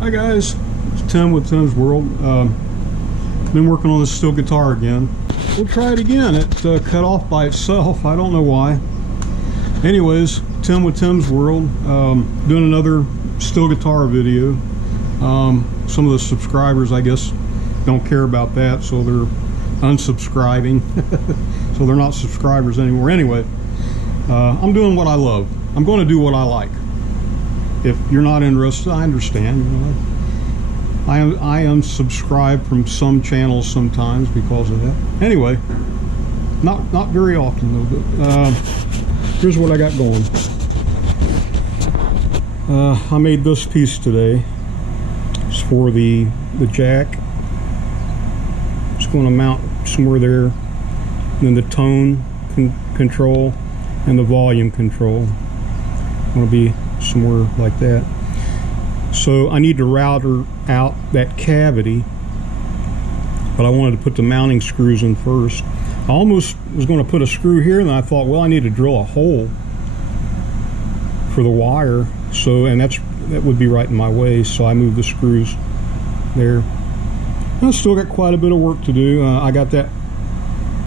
Hi guys, it's Tim with Tim's World. Been working on this steel guitar again. We'll try it again. It cut off by itself. I don't know why. Anyways, Tim with Tim's World. Doing another steel guitar video. Some of the subscribers, I guess, don't care about that, so they're unsubscribing. So they're not subscribers anymore. Anyway, I'm doing what I love. I'm going to do what I like. If you're not interested, I understand. You know, I unsubscribe from some channels sometimes because of that. Anyway, not very often though. But here's what I got going. I made this piece today. It's for the jack. It's going to mount somewhere there. And then the tone control and the volume control. Going to be somewhere like that. So I need to router out that cavity, but I wanted to put the mounting screws in first. I almost was going to put a screw here, and then I thought, well, I need to drill a hole for the wire, so that would be right in my way, so I moved the screws there. I still got quite a bit of work to do. I got that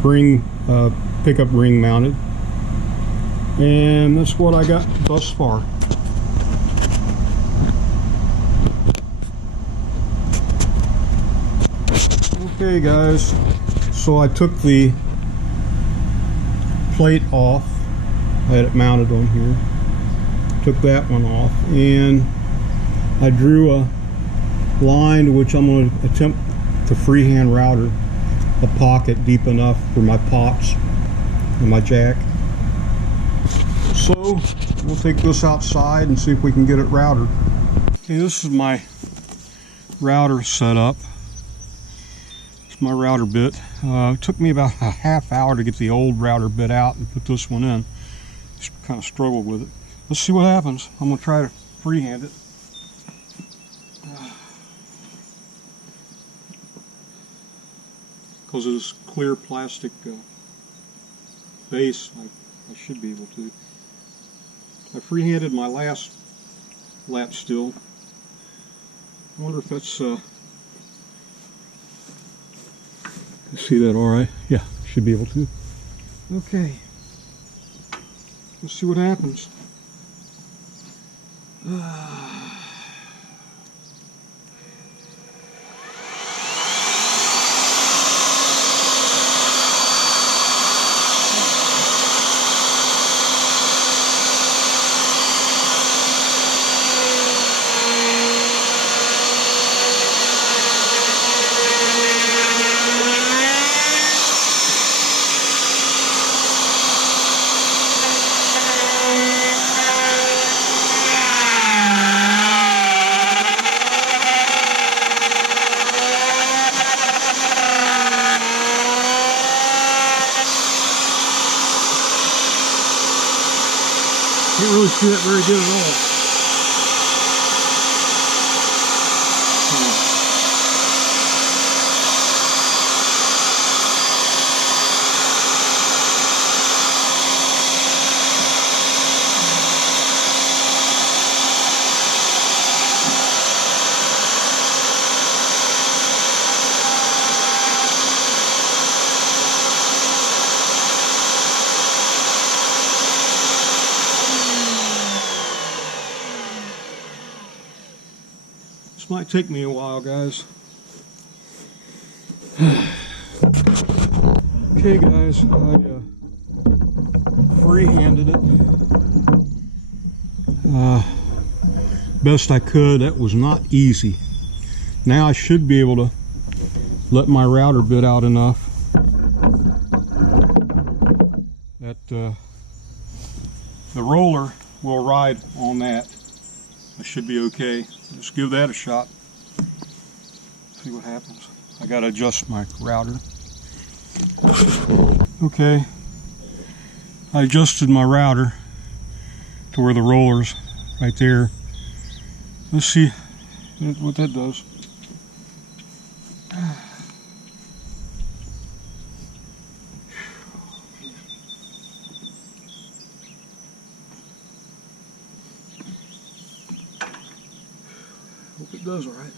ring, pickup ring mounted, and that's what I got thus far. Okay guys, so I took the plate off. I had it mounted on here. Took that one off, and I drew a line to which I'm going to attempt to freehand router a pocket deep enough for my pots and my jack. So we'll take this outside and see if we can get it routed. Okay, this is my router setup. My router bit. It took me about a half hour to get the old router bit out and put this one in. Just kind of struggled with it. Let's see what happens. I'm going to try to freehand it. Because of this clear plastic base, I should be able to. I freehanded my last lap steel. I wonder if that's see that all right? Yeah, should be able to. Okay, let's see what happens. Can't really see that very good at all. This might take me a while, guys. Okay, guys, I free-handed it best I could. That was not easy. Now I should be able to let my router bit out enough that the roller will ride on that. I should be okay. Just give that a shot. See what happens. I gotta adjust my router. Okay. I adjusted my router to where the roller's right there. Let's see what that does. Hope it does all right.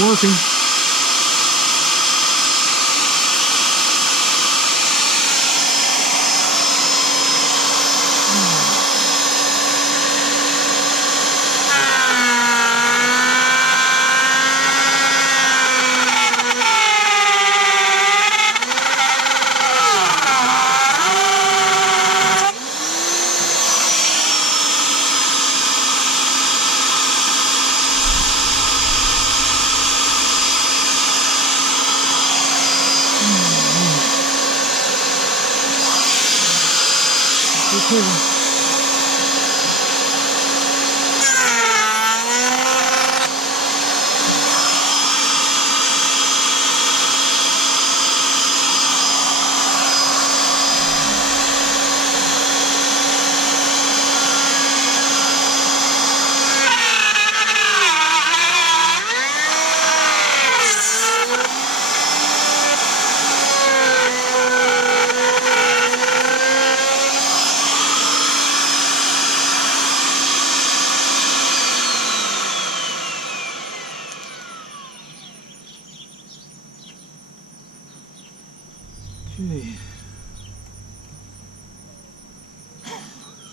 Working. Okay.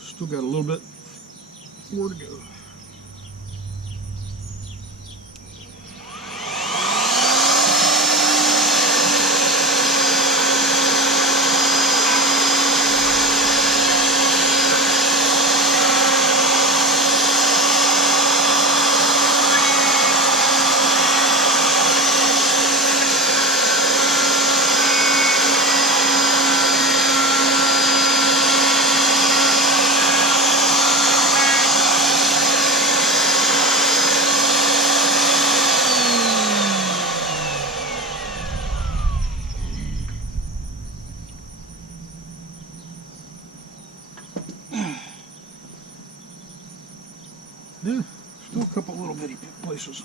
Still got a little bit more to go. Yeah, still a couple little bitty places.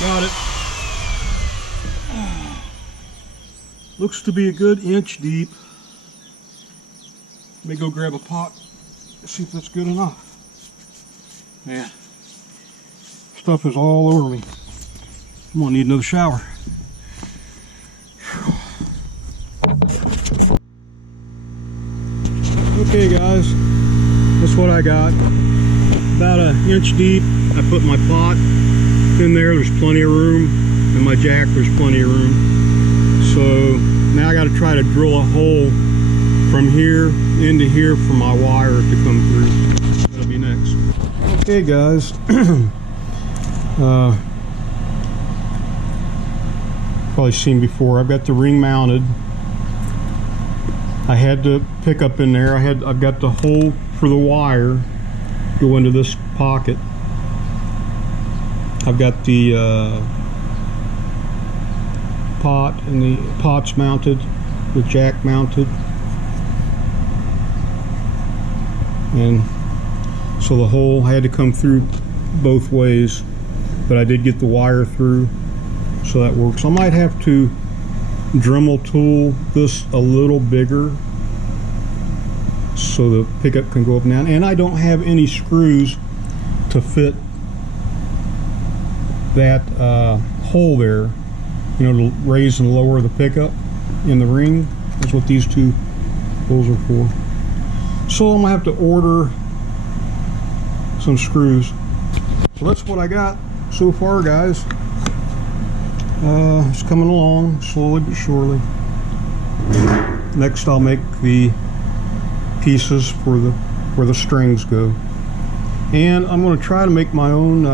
Got it. Looks to be a good inch deep. Let me go grab a pot, see if that's good enough. Man, stuff is all over me. I'm gonna need another shower. Okay guys, that's what I got. About an inch deep. I put my pot in there, there's plenty of room, and my jack, there's plenty of room. So now I gotta try to drill a hole from here into here for my wire to come through. That'll be next. Okay guys, probably seen before, I've got the ring mounted. I had the pickup in there. I've got the hole for the wire go into this pocket. I've got the pot, and the pot's mounted, the jack mounted. And so the hole had to come through both ways, but I did get the wire through. So that works. I might have to Dremel tool this a little bigger so the pickup can go up and down. And I don't have any screws to fit that hole there, you know, to raise and lower the pickup in the ring. That's what these two holes are for. So I'm gonna have to order some screws. So that's what I got so far, guys. It's coming along slowly but surely. Next I'll make the pieces for the where the strings go, and I'm going to try to make my own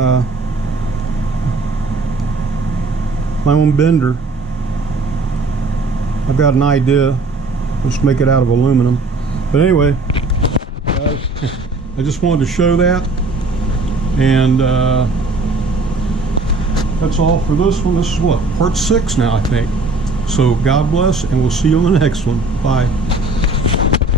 bender. I've got an idea. Let's make it out of aluminum. But anyway, guys, I just wanted to show that, and that's all for this one. This is what, part 6 now, I think. So God bless, and we'll see you on the next one. Bye.